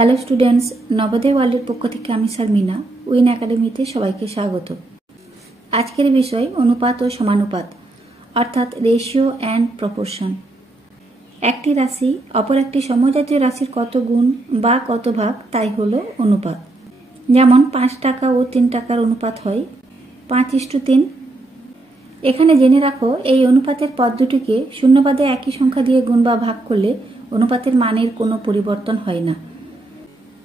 Hello students, Navodaya ওয়ার্ল্ডের পক্ষ থেকে আমি শারমিনা উইন একাডেমিতে সবাইকে স্বাগত। আজকের বিষয় অনুপাত ও সমানুপাত, অর্থাৎ রেশিও অ্যান্ড প্রপোর্শন। একটি রাশি অপর একটি সমজাতীয় রাশির কত গুণ বা কত ভাগ তাই হলো অনুপাত। যেমন 5 টাকা ও 3 টাকার অনুপাত হয় 5:3। এখানে জেনে রাখো, এই অনুপাতের পদ দুটিকে শূন্যপদে একই সংখ্যা দিয়ে গুণ বা ভাগ করলে অনুপাতের মানের কোনো পরিবর্তন হয় না।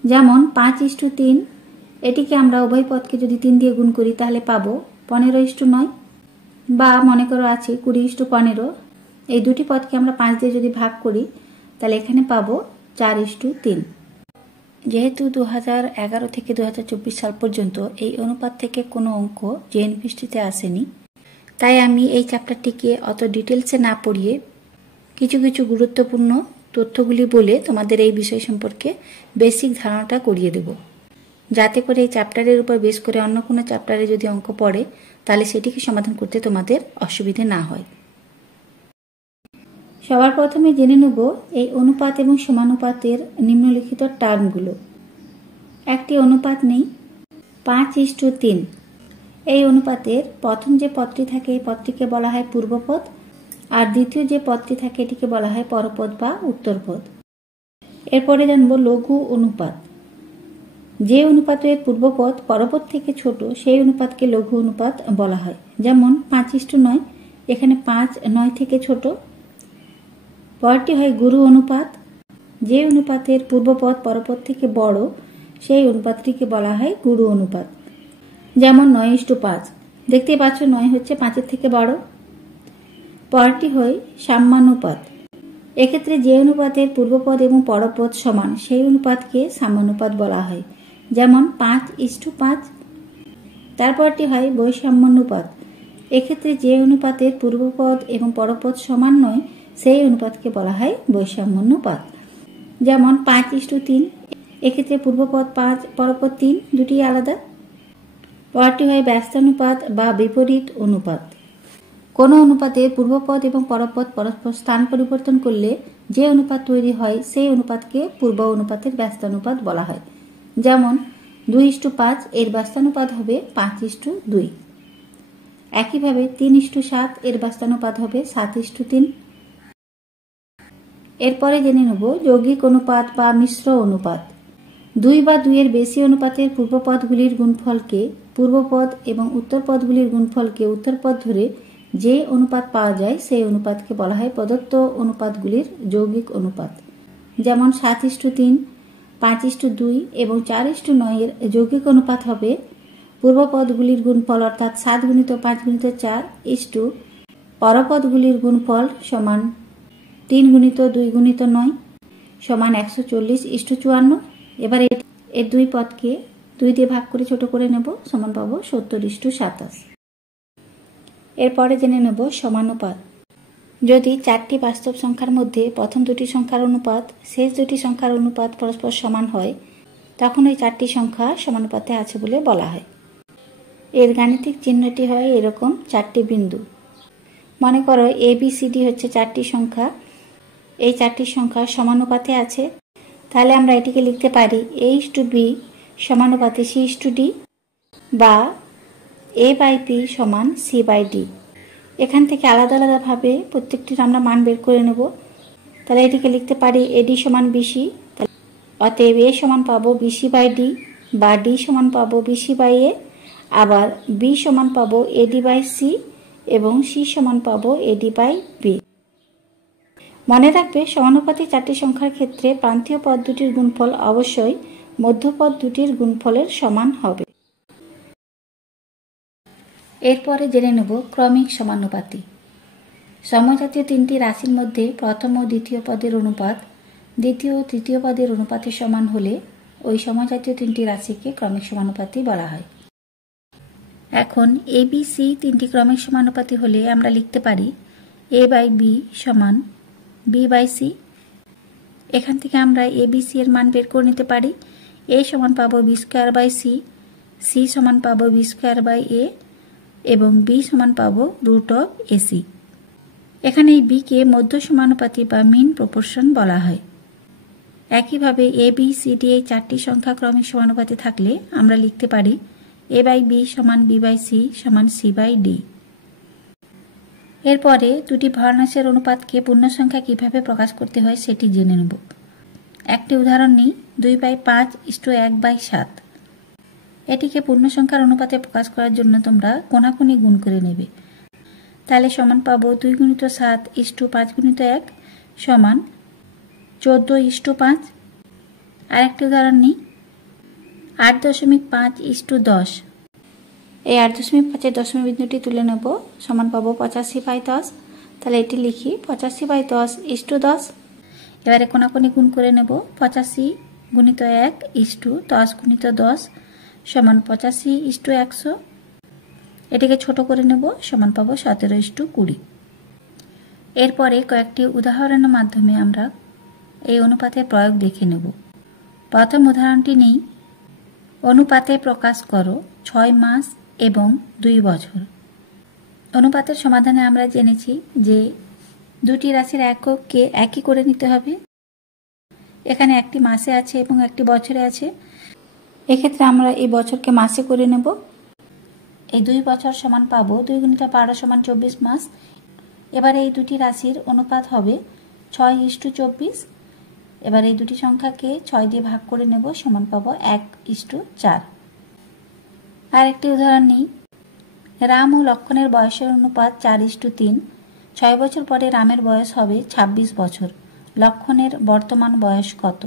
যেমন 5:3, এটিকে আমরা উভয় পদকে যদি 3 দিয়ে গুণ করি তাহলে পাবো 15:9, বা মনে করো আছে 20:15। এই দুটি পদকে আমরা 5 দিয়ে যদি ভাগ করি তাহলে এখানে পাবো 4:3। যেহেতু 2011 থেকে 2024 সাল পর্যন্ত এই অনুপাত থেকে কোনো অঙ্ক জেএনপিএসটিতে আসেনি, তাই আমি এই চ্যাপ্টারটিকে অত ডিটেলসে না পড়িয়ে কিছু কিছু গুরুত্বপূর্ণ তথ্যগুলি বলে তোমাদের এই বিষয় সম্পর্কে বেসিক ধারণাটা করিয়ে দেব, যাতে করে এই চ্যাপ্টারের উপর বেস করে অন্য কোনো চ্যাপ্টারে যদি অঙ্ক পড়ে তাহলে সেটিকে সমাধান করতে তোমাদের অসুবিধে না হয়। সবার প্রথমে জেনে নেব এই অনুপাত এবং সমানুপাতের নিম্নলিখিত টার্মগুলো। একটি অনুপাত নেই 5:3। এই অনুপাতের প্রথম যে পদটি থাকে এই পদটিকে বলা হয় পূর্বপদ, আর দ্বিতীয় যে পদটি থাকে এটিকে বলা হয় পরপদ বা উত্তরপদ। এরপরে জানব লঘু অনুপাত। যে অনুপাতের পূর্বপদ পরপদ থেকে ছোট সেই অনুপাতকে লঘু অনুপাত বলা হয়। যেমন 5:9, এখানে 5 9 থেকে ছোট। পরটি হয় গুরু অনুপাত। যে অনুপাতের পূর্বপদ পরপদ থেকে বড় সেই অনুপাতটিকে বলা হয় গুরু অনুপাত। যেমন 9:5, দেখতেই পাচ্ছ 9 হচ্ছে 5-এর থেকে বড়। পরটি হয় সাম্যানুপাত। এক্ষেত্রে যে অনুপাতের পূর্বপদ এবং পরপদ সমান সেই অনুপাতকে সাম্যানুপাত বলা হয়। যেমন 5:5। তারপরটি হয় বৈষম্যানুপাত। এক্ষেত্রে যে অনুপাতের পূর্বপদ এবং পরপদ সমান নয় সেই অনুপাতকে বলা হয় বৈষম্যানুপাত। যেমন 5:3, এক্ষেত্রে পূর্বপদ 5 পরপদ 3 দুটি আলাদা। পরটি হয় ব্যস্তানুপাত বা বিপরীত অনুপাত। কোনো অনুপাতের পূর্বপদ এবং পরপদ পরস্পর স্থান পরিবর্তন করলে যে অনুপাত তৈরি হয় সেই অনুপাতকে পূর্ব অনুপাতের ব্যস্তানুপাত বলা হয়। যেমন 2:5, এর ব্যস্তানুপাত হবে 5:2। একইভাবে 3:7, এর ব্যস্তানুপাত হবে 7:3। এরপরে জেনে নেব যৌগিক অনুপাত বা মিশ্র অনুপাত। 2 বা 2 এর বেশি অনুপাতের পূর্বপদগুলির গুণফলকে পূর্বপদ এবং উত্তরপদগুলির গুণফলকে উত্তরপদ ধরে যে অনুপাত পাওয়া যায় সেই অনুপাতকে বলা হয় প্রদত্ত অনুপাতগুলির যৌগিক অনুপাত। যেমন 7:3, 5:2 এবং 4:9 এর যৌগিক অনুপাত হবে পূর্বপদগুলির গুণফল অর্থাৎ 7 × 5 × 4 ইস্টু পরপদগুলির গুণফল সমান 3 × 2 × 9 সমান 140:54। এবার এর দুই পদকে 2 দিয়ে ভাগ করে ছোট করে নেব, সমান পাবো 70:27। এরপরে জেনে নেব সমানুপাত। যদি 4টি বাস্তব সংখ্যার মধ্যে প্রথম দুটি সংখ্যার অনুপাত শেষ দুটি সংখ্যার অনুপাত পরস্পর সমান হয় তখন ওই 4টি সংখ্যা সমানুপাতে আছে বলে বলা হয়। এর গাণিতিক চিহ্নটি হয় এরকম 4টি বিন্দু। মনে করো ABCD হচ্ছে 4টি সংখ্যা। এই 4টি সংখ্যা সমানুপাতে আছে, তাহলে আমরা এটিকে লিখতে পারি A:B সমানুপাতে C:D বা A/P সমান C/D। এখান থেকে আলাদা আলাদাভাবে প্রত্যেকটির আমরা মান বের করে নেব। তাহলে এটিকে লিখতে পারি AD সমান BC। অতএব A সমান পাবো BC/D বা D সমান পাবো BC/A, আবার B সমান পাবো AD/C এবং C সমান পাবো AD/B। মনে রাখবে, সমানুপাতে 4টি সংখ্যার ক্ষেত্রে প্রান্তীয় পদ দুটির গুণফল অবশ্যই মধ্যপদ দুটির গুণফলের সমান হবে। এরপরে জেনে নেব ক্রমিক সমানুপাতি। সমজাতীয় 3টি রাশির মধ্যে প্রথম ও দ্বিতীয় পদের অনুপাত দ্বিতীয় ও তৃতীয় পদের অনুপাতের সমান হলে ওই সমজাতীয় 3টি রাশিকে ক্রমিক সমানুপাতি বলা হয়। এখন ABC 3টি ক্রমিক সমানুপাতি হলে আমরা লিখতে পারি A/B সমান B/C। এখান থেকে আমরা ABC এর মান বের করে নিতে পারি। A সমান পাবো B²/C, C সমান পাবো B²/A এবং B সমান পাবো √AC। এখানে এই B কে মধ্য সমানুপাতি বা মিন প্রপোর্শন বলা হয়। একইভাবে এ বি সি ডি এই চারটি সংখ্যা ক্রমিক সমানুপাতে থাকলে আমরা লিখতে পারি এ বাই বি সমান বি বাই সি সমান সি বাই ডি। এরপরে দুটি ভগ্নাংশের অনুপাতকে পূর্ণসংখ্যা কিভাবে প্রকাশ করতে হয় সেটি জেনে নেব। একটি উদাহরণ নিই, 2/5:1/7। এটিকে পূর্ণসংখ্যার অনুপাতে প্রকাশ করার জন্য তোমরা কোনাকুনি গুণ করে নেবে। তাহলে সমান পাবো 2x7:5:1 সমান 14:5। আরেকটি উদাহরণ নিই, 8.5:10। এই 8.5-এর দশমিক বিন্দুটি তুলে নেব, সমান পাবো 85/10। তাহলে এটি লিখি 85/10:10। এবারে কোনাকুনি গুণ করে নেব, 85 × 1 10 × 10 সমান 85:100। এটিকে ছোট করে নেব, সমান পাবো 17:20। এরপরে কয়েকটি উদাহরণের মাধ্যমে আমরা এই অনুপাতের প্রয়োগ দেখে নেব। প্রথম উদাহরণটি নেই, অনুপাতে প্রকাশ করো 6 মাস এবং 2 বছর। অনুপাতের সমাধানে আমরা জেনেছি যে দুটি রাশির এককে একই করে নিতে হবে। এখানে একটি মাসে আছে এবং একটি বছরে আছে। এক্ষেত্রে আমরা এই বছরকে মাসে করে নেব। এই 2 বছর সমান পাবো 2 × 12 সমান 24 মাস। এবারে এই দুটি রাশির অনুপাত হবে 6:24। এবার এই দুটি সংখ্যাকে 6 দিয়ে ভাগ করে নেব, সমান পাবো 1:4। আর একটি উদাহরণ নিই, রাম ও লক্ষণের বয়সের অনুপাত 4:3। 6 বছর পরে রামের বয়স হবে 26 বছর। লক্ষণের বর্তমান বয়স কত?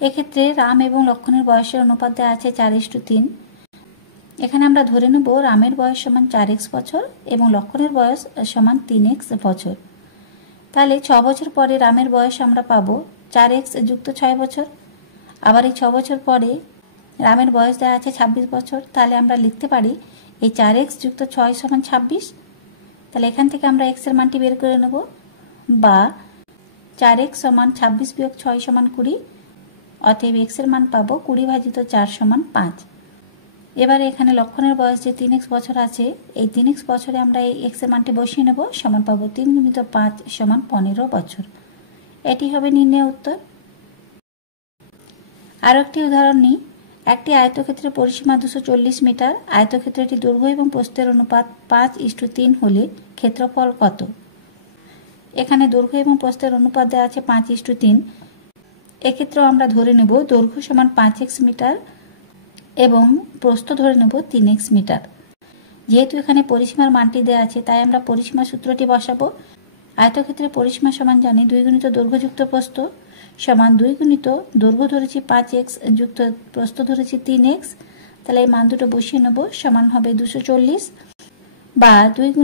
এক্ষেত্রে রাম এবং লক্ষণের বয়সের অনুপাত দেওয়া আছে 4:3। এখানে আমরা ধরে নেব রামের বয়স সমান 4x বছর এবং লক্ষণের বয়স সমান 3x বছর। তাহলে 6 বছর পরে রামের বয়স আমরা পাবো 4x যুক্ত 6 বছর। আবার এই 6 বছর পরে রামের বয়স দেওয়া আছে 26 বছর। তাহলে আমরা লিখতে পারি এই 4x যুক্ত 6 সমান 26। তাহলে এখান থেকে আমরা x এর মানটি বের করে নেব, বা 4x সমান 26 বিয়োগ 6 সমান 20। অতএব x এর মান পাবো 20/4 সমান 5। এবারে এখানে লক্ষণের বয়স যে 3x বছর আছে, এই 3x বছরে আমরা এই x এর মানটি বসিয়ে নেব, সমান পাবো 3 × 5 সমান 15 বছর। এটি হবে নির্ণয় উত্তর। আরও একটি উদাহরণ নিই, একটি আয়তক্ষেত্রের পরিসীমা 240 মিটার। আয়তক্ষেত্রটি দৈর্ঘ্য এবং প্রস্থের অনুপাত 5:3 হলে ক্ষেত্রফল কত? এখানে দৈর্ঘ্য এবং প্রস্থের অনুপাত দেওয়া আছে 5:3। এক্ষেত্রেও আমরা ধরে নেব দৈর্ঘ্য সমান 5x মিটার এবং প্রস্থ ধরে নেব 3x মিটার। যেহেতু এখানে পরিসীমার মানটি দেওয়া আছে, তাই আমরা পরিসীমা সূত্রটি বসাবো। আয়তক্ষেত্রের পরিসীমা সমান জানি 2 × দৈর্ঘ্য যুক্ত প্রস্থ সমান 2 × দৈর্ঘ্য ধরেছি 5x যুক্ত প্রস্থ ধরেছি 3x। তাহলে এই মান দুটো বসিয়ে নেব, সমান হবে 240, বা 2 ×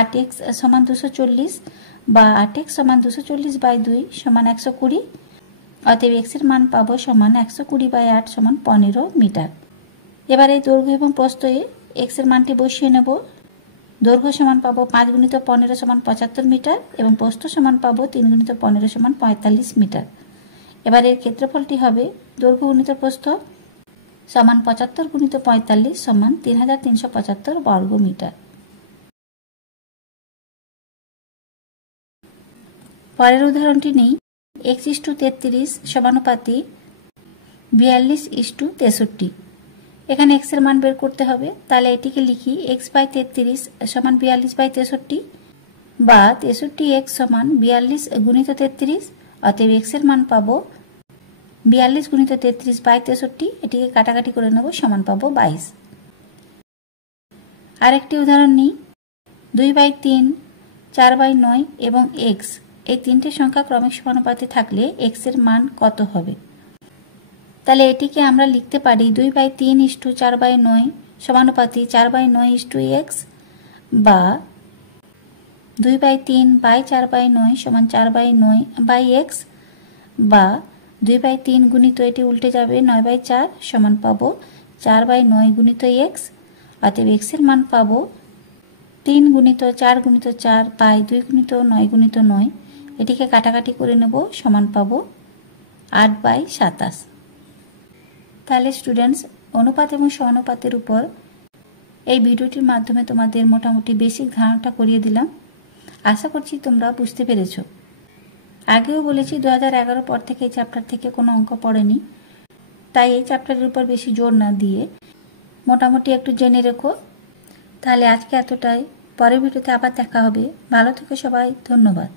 8x সমান 240, বা 8x সমান 240/2 সমান 120। অতএব x এর মান পাবো সমান 120/8 সমান 15 মিটার। এবার এই দৈর্ঘ্য এবং প্রস্থে x এর মানটি বসিয়ে নেব। দৈর্ঘ্য সমান পাবো 5 × 15 সমান 75 মিটার এবং প্রস্থ সমান পাবো 3 × 15 সমান 45 মিটার। এবার এর ক্ষেত্রফলটি হবে দৈর্ঘ্য × প্রস্থ সমান 75 × 45 সমান 3375 বর্গ মিটার। পরের উদাহরণটি নেই, x:33 সমানুপাতি 42:63। এখানে x এর মান বের করতে হবে। তাহলে এটিকে লিখি x/33 সমান 42/63, বা 63x সমান 42 × 33। অতএব x এর মান পাবো 42 × 33/63। এটিকে কাটাকাটি করে নেব, সমান পাবো 22। আরেকটি উদাহরণ নিই, 2/3, 4/9 এবং x এই তিনটে সংখ্যা ক্রমিক সমানুপাতে থাকলে x এর মান কত হবে? তাহলে এটিকে আমরা লিখতে পারি 2/3:4/9 সমানুপাতি 4/9:x, বা 2/3/4/9 সমান 4/9/x, বা 2/3 গুণিত এটি উল্টে যাবে 9/4 সমান পাবো 4/9 × x। অতএব x এর মান পাবো 3 × 4 × 4/2 × 9 × 9। এটিকে কাটাকাটি করে নেব, সমান পাবো 8/27। তাহলে স্টুডেন্টস, অনুপাত এবং সমানুপাতের উপর এই ভিডিওটির মাধ্যমে তোমাদের মোটামুটি বেসিক ধারণাটা করিয়ে দিলাম। আশা করছি তোমরা বুঝতে পেরেছো। আগেও বলেছি 2011 পর থেকে এই চ্যাপ্টার থেকে কোনো অঙ্ক পড়েনি, তাই এই চ্যাপ্টারের উপর বেশি জোর না দিয়ে মোটামুটি একটু জেনে রেখো। তাহলে আজকে এতটাই, পরের ভিডিওতে আবার দেখা হবে। ভালো থেকো সবাই, ধন্যবাদ।